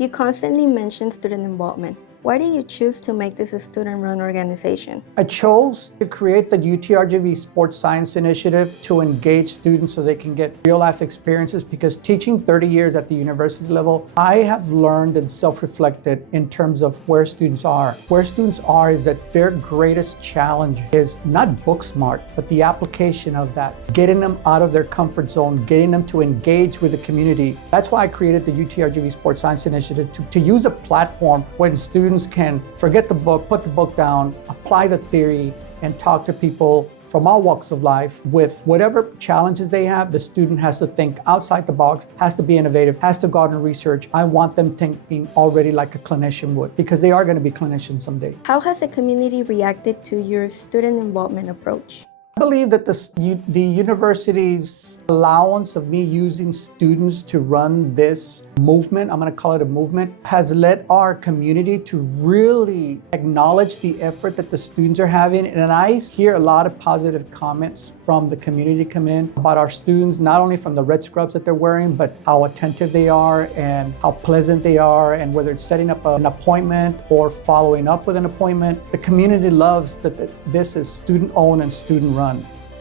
You constantly mention student involvement. Why did you choose to make this a student-run organization? I chose to create the UTRGV Sports Science Initiative to engage students so they can get real-life experiences, because teaching 30 years at the university level, I have learned and self-reflected in terms of where students are. Where students are is that their greatest challenge is not book smart, but the application of that, getting them out of their comfort zone, getting them to engage with the community. That's why I created the UTRGV Sports Science Initiative, to use a platform when students can forget the book, put the book down, apply the theory, and talk to people from all walks of life with whatever challenges they have. The student has to think outside the box, has to be innovative, has to go out and research. I want them thinking already like a clinician would, because they are going to be clinicians someday. How has the community reacted to your student involvement approach? I believe that the university's allowance of me using students to run this movement, I'm going to call it a movement, has led our community to really acknowledge the effort that the students are having. And I hear a lot of positive comments from the community coming in about our students, not only from the red scrubs that they're wearing, but how attentive they are and how pleasant they are, and whether it's setting up an appointment or following up with an appointment. The community loves that this is student-owned and student-run.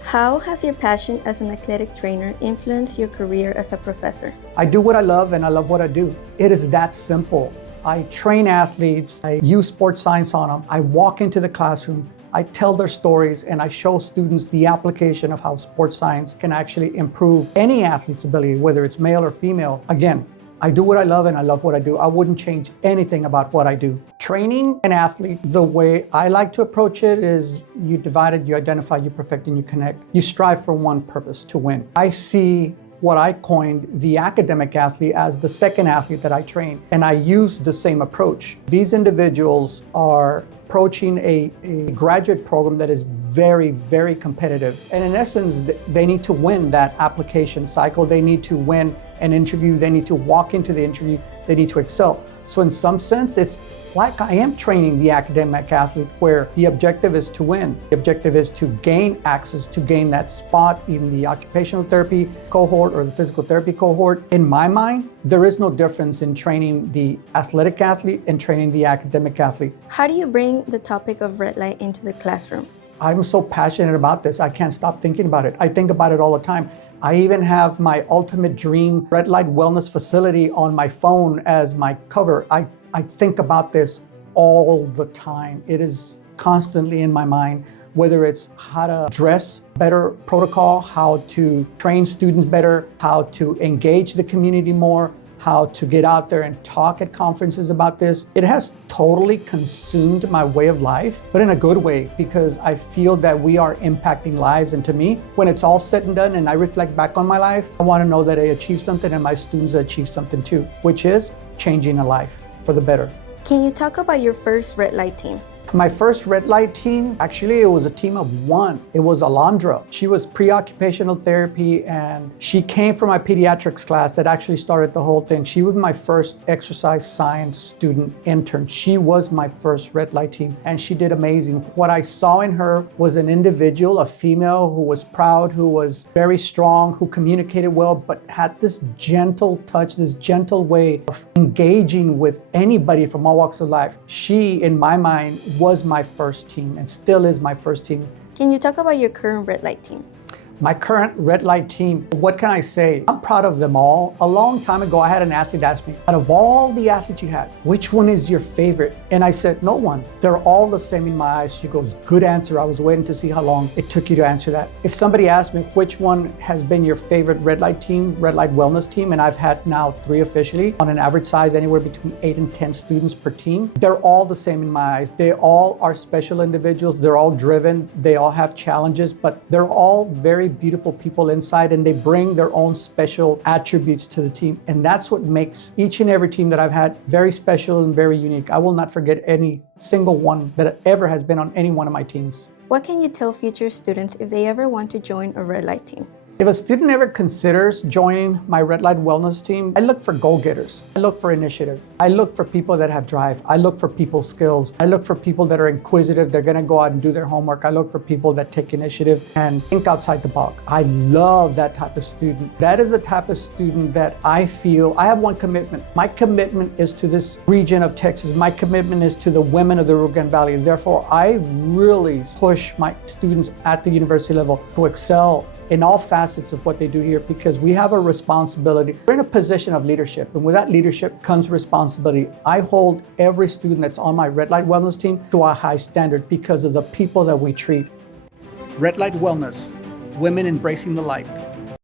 How has your passion as an athletic trainer influenced your career as a professor? I do what I love, and I love what I do. It is that simple. I train athletes, I use sports science on them, I walk into the classroom, I tell their stories, and I show students the application of how sports science can actually improve any athlete's ability, whether it's male or female. Again, I do what I love and I love what I do. I wouldn't change anything about what I do. Training an athlete, the way I like to approach it is you divide it, you identify, you perfect, and you connect. You strive for one purpose, to win. I see what I coined the academic athlete as the second athlete that I train, and I use the same approach. These individuals are approaching a graduate program that is very, very competitive. And in essence, they need to win that application cycle. They need to win an interview. They need to walk into the interview. They need to excel. So in some sense, it's like I am training the academic athlete, where the objective is to win. The objective is to gain access, to gain that spot in the occupational therapy cohort or the physical therapy cohort. In my mind, there is no difference in training the athletic athlete and training the academic athlete. How do you bring the topic of red light into the classroom? I'm so passionate about this, I can't stop thinking about it. I think about it all the time. I even have my ultimate dream Redlight Wellness facility on my phone as my cover. I think about this all the time. It is constantly in my mind, whether it's how to dress better protocol, how to train students better, how to engage the community more, how to get out there and talk at conferences about this. It has totally consumed my way of life, but in a good way, because I feel that we are impacting lives. And to me, when it's all said and done and I reflect back on my life, I want to know that I achieved something and my students achieved something too, which is changing a life for the better. Can you talk about your first red light team? My first red light team, actually, it was a team of one. It was Alondra. She was pre-occupational therapy, and she came from my pediatrics class that actually started the whole thing. She was my first exercise science student intern. She was my first red light team, and she did amazing. What I saw in her was an individual, a female who was proud, who was very strong, who communicated well, but had this gentle touch, this gentle way of engaging with anybody from all walks of life. She, in my mind, was my first team and still is my first team. Can you talk about your current red light team? My current red light team, what can I say? I'm proud of them all. A long time ago, I had an athlete ask me, out of all the athletes you had, which one is your favorite? And I said, no one. They're all the same in my eyes. She goes, good answer. I was waiting to see how long it took you to answer that. If somebody asked me which one has been your favorite red light team, Redlight Wellness team, and I've had now 3 officially, on an average size anywhere between 8 and 10 students per team, they're all the same in my eyes. They all are special individuals. They're all driven. They all have challenges, but they're all very beautiful people inside, and they bring their own special attributes to the team. And that's what makes each and every team that I've had very special and very unique. I will not forget any single one that ever has been on any one of my teams. What can you tell future students if they ever want to join a red light team? If a student ever considers joining my Redlight Wellness team, I look for go-getters. I look for initiative. I look for people that have drive. I look for people skills. I look for people that are inquisitive. They're gonna go out and do their homework. I look for people that take initiative and think outside the box. I love that type of student. That is the type of student that I feel, I have one commitment. My commitment is to this region of Texas. My commitment is to the women of the Rio Grande Valley. Therefore, I really push my students at the university level to excel in all facets of what they do here, because we have a responsibility. We're in a position of leadership, and with that leadership comes responsibility. I hold every student that's on my Redlight Wellness team to a high standard because of the people that we treat. Redlight Wellness, women embracing the light.